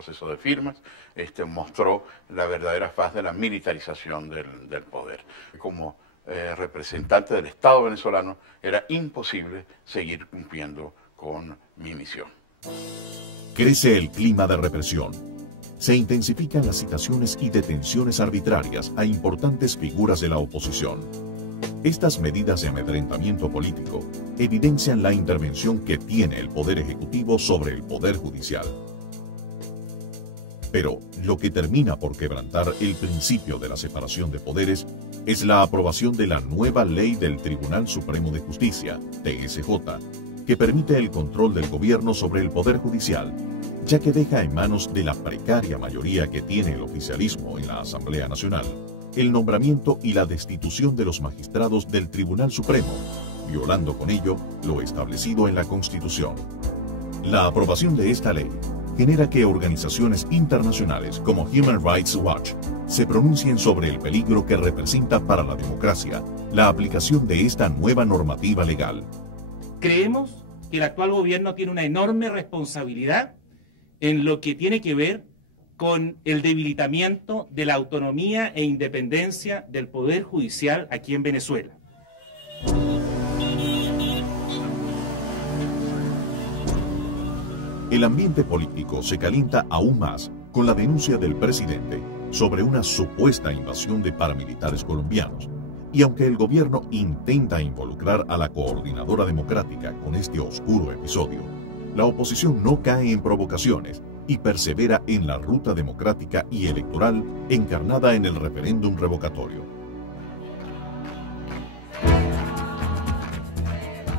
proceso de firmas, mostró la verdadera faz de la militarización del poder. Como representante del Estado venezolano era imposible seguir cumpliendo con mi misión. Crece el clima de represión. Se intensifican las citaciones y detenciones arbitrarias a importantes figuras de la oposición. Estas medidas de amedrentamiento político evidencian la intervención que tiene el Poder Ejecutivo sobre el Poder Judicial. Pero lo que termina por quebrantar el principio de la separación de poderes es la aprobación de la nueva ley del Tribunal Supremo de Justicia, TSJ, que permite el control del gobierno sobre el Poder Judicial, ya que deja en manos de la precaria mayoría que tiene el oficialismo en la Asamblea Nacional el nombramiento y la destitución de los magistrados del Tribunal Supremo, violando con ello lo establecido en la Constitución. La aprobación de esta ley genera que organizaciones internacionales como Human Rights Watch se pronuncien sobre el peligro que representa para la democracia la aplicación de esta nueva normativa legal. Creemos que el actual gobierno tiene una enorme responsabilidad en lo que tiene que ver con el debilitamiento de la autonomía e independencia del Poder Judicial aquí en Venezuela. El ambiente político se calienta aún más con la denuncia del presidente sobre una supuesta invasión de paramilitares colombianos. Y aunque el gobierno intenta involucrar a la Coordinadora Democrática con este oscuro episodio, la oposición no cae en provocaciones y persevera en la ruta democrática y electoral encarnada en el referéndum revocatorio.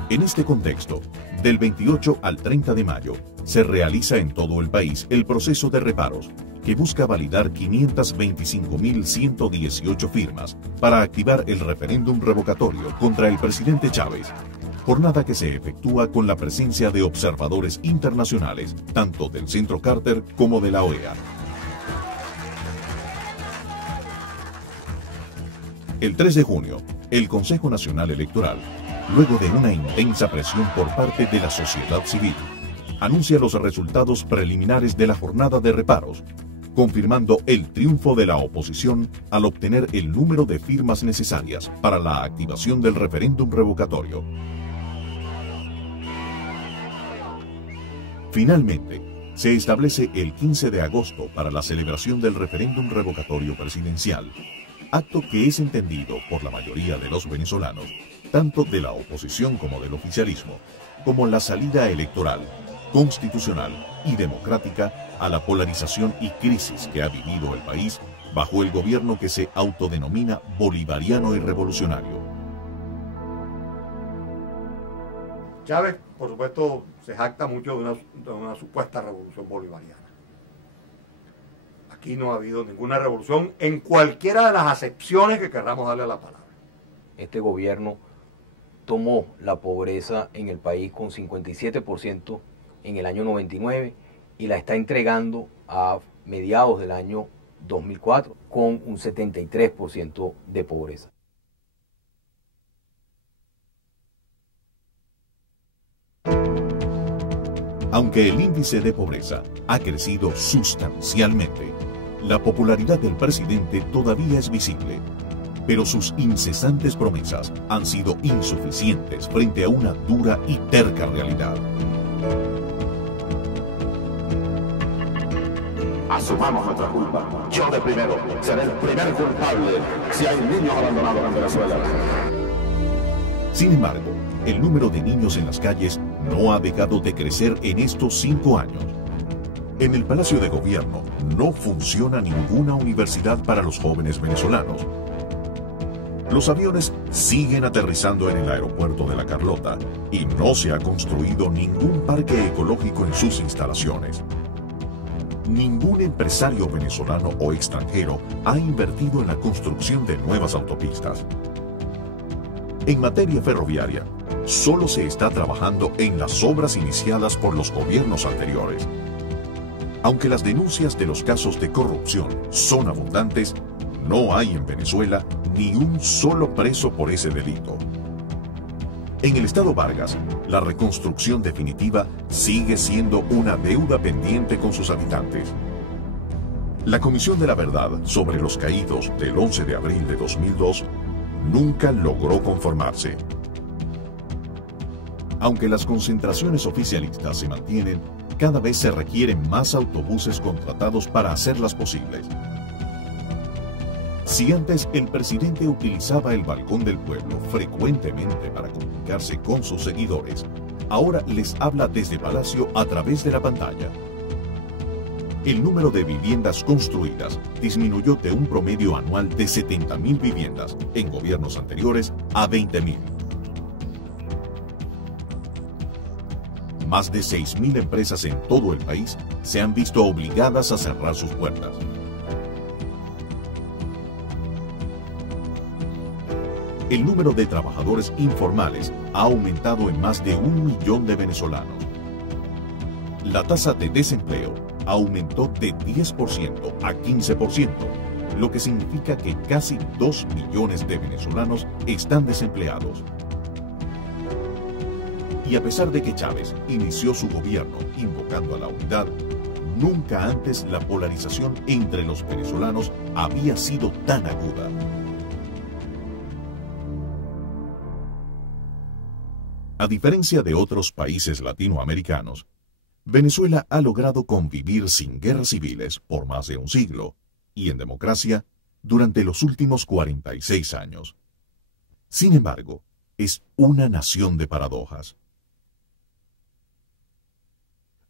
En este contexto, del 28 al 30 de mayo, se realiza en todo el país el proceso de reparos, que busca validar 525.118 firmas para activar el referéndum revocatorio contra el presidente Chávez, jornada que se efectúa con la presencia de observadores internacionales, tanto del Centro Carter como de la OEA. El 3 de junio, el Consejo Nacional Electoral, luego de una intensa presión por parte de la sociedad civil, anuncia los resultados preliminares de la jornada de reparos, confirmando el triunfo de la oposición al obtener el número de firmas necesarias para la activación del referéndum revocatorio. Finalmente, se establece el 15 de agosto para la celebración del referéndum revocatorio presidencial, acto que es entendido por la mayoría de los venezolanos, tanto de la oposición como del oficialismo, como la salida electoral, constitucional y democrática a la polarización y crisis que ha vivido el país bajo el gobierno que se autodenomina bolivariano y revolucionario. Chávez, por supuesto, se jacta mucho de una supuesta revolución bolivariana. Aquí no ha habido ninguna revolución en cualquiera de las acepciones que queramos darle a la palabra. Este gobierno tomó la pobreza en el país con 57% en el año 99 y la está entregando a mediados del año 2004 con un 73% de pobreza. Aunque el índice de pobreza ha crecido sustancialmente, la popularidad del presidente todavía es visible, pero sus incesantes promesas han sido insuficientes frente a una dura y terca realidad. Asumamos nuestra culpa. Yo de primero seré el primer culpable si hay niños abandonados en Venezuela. Sin embargo, el número de niños en las calles no ha dejado de crecer en estos 5 años. En el Palacio de Gobierno no funciona ninguna universidad para los jóvenes venezolanos. Los aviones siguen aterrizando en el aeropuerto de La Carlota y no se ha construido ningún parque ecológico en sus instalaciones. Ningún empresario venezolano o extranjero ha invertido en la construcción de nuevas autopistas. En materia ferroviaria, solo se está trabajando en las obras iniciadas por los gobiernos anteriores. Aunque las denuncias de los casos de corrupción son abundantes, no hay en Venezuela ni un solo preso por ese delito. En el Estado Vargas, la reconstrucción definitiva sigue siendo una deuda pendiente con sus habitantes. La Comisión de la Verdad sobre los Caídos del 11 de abril de 2002 nunca logró conformarse. Aunque las concentraciones oficialistas se mantienen, cada vez se requieren más autobuses contratados para hacerlas posibles. Si antes el presidente utilizaba el balcón del pueblo frecuentemente para comunicarse con sus seguidores, ahora les habla desde Palacio a través de la pantalla. El número de viviendas construidas disminuyó de un promedio anual de 70.000 viviendas en gobiernos anteriores a 20.000. Más de 6.000 empresas en todo el país se han visto obligadas a cerrar sus puertas. El número de trabajadores informales ha aumentado en más de 1 millón de venezolanos. La tasa de desempleo aumentó de 10% a 15%, lo que significa que casi 2 millones de venezolanos están desempleados. Y a pesar de que Chávez inició su gobierno invocando a la unidad, nunca antes la polarización entre los venezolanos había sido tan aguda. A diferencia de otros países latinoamericanos, Venezuela ha logrado convivir sin guerras civiles por más de un siglo y en democracia durante los últimos 46 años. Sin embargo, es una nación de paradojas.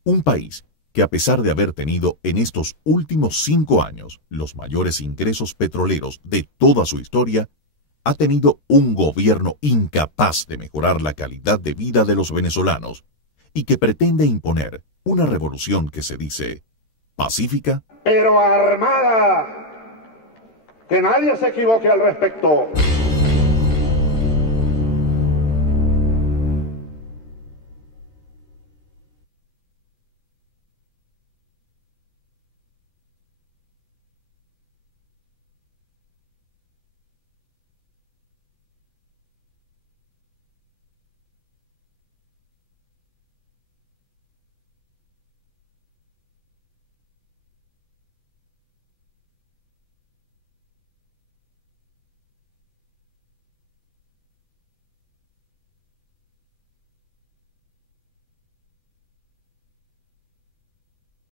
Un país que, a pesar de haber tenido en estos últimos 5 años los mayores ingresos petroleros de toda su historia, ha tenido un gobierno incapaz de mejorar la calidad de vida de los venezolanos y que pretende imponer una revolución que se dice pacífica, pero armada. Que nadie se equivoque al respecto.